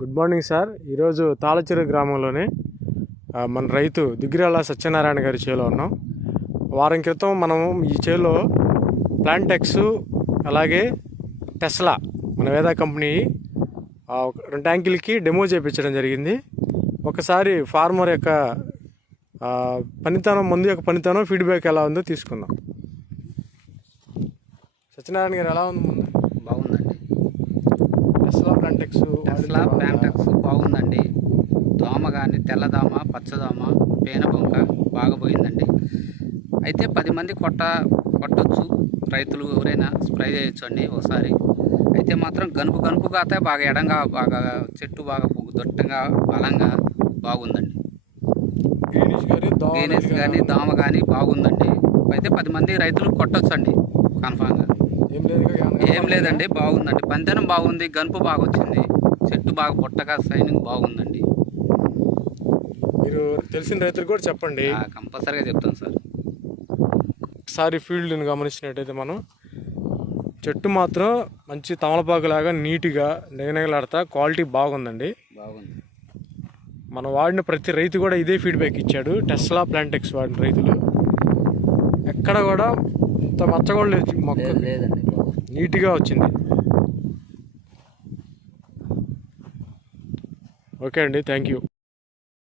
Good morning sir. ఈరోజు తాళచెరు గ్రామంలోనే మన రైతు దిగ్గిరాల సత్యనారాయణ గారి చేలో ఉన్నాం. వారం క్రితం మనం ఈ చేలో ప్లాంటెక్స్ అలాగే టెస్లా మన వేదా కంపెనీ 2 ట్యాంకులకి డెమో చేయించడం జరిగింది. ఒకసారి ఫార్మర్ యొక్క పనితనం, మందు యొక్క పనితనం, ఫీడ్బ్యాక్ ఎలా ఉందో తీసుకుందాం. సత్యనారాయణ గారు ఎలా ఉంది? ముందు బాగుందండి. టెస్లా ప్లాంటెక్స్ బాగుందండి. దోమ కానీ తెల్లదోమ, పచ్చదోమ, పేనబంక బాగా పోయిందండి. అయితే 10 మంది కొట్టచ్చు, రైతులు ఎవరైనా స్ప్రే చేయొచ్చు అండి ఒకసారి. అయితే మాత్రం గనుపుగా అయితే బాగా ఎడంగా, బాగా చెట్టు బాగా దొట్టంగా బలంగా బాగుందండి. గ్రీనిష్ కానీ దోమ కానీ బాగుందండి. అయితే 10 మంది రైతులు కొట్టచ్చు అండి కన్ఫామ్గా. ఏం లేదండి, బాగుందండి. పంతెనం బాగుంది, గనుపు బాగా వచ్చింది, చెట్టు బాగా పొట్టగా సైనింగ్ బాగుందండి. మీరు తెలిసిన రైతులు కూడా చెప్పండి. కంపల్సరీగా చెప్తాను సార్. ఒకసారి ఫీల్డ్ని గమనించినట్టయితే మనం చెట్టు మాత్రం మంచి తమలపాకులాగా నీట్గా నిగనిగలాడతా క్వాలిటీ బాగుందండి. మనం వాడిన ప్రతి రైతు కూడా ఇదే ఫీడ్బ్యాక్ ఇచ్చాడు. టెస్లా ప్లాంటెక్స్ వాడిన రైతులు ఎక్కడ కూడా ఇంత మచ్చ కూడా లేదు, మొక్క లేదండి, నీట్గా వచ్చింది. ఓకే అండి, థ్యాంక్ యూ.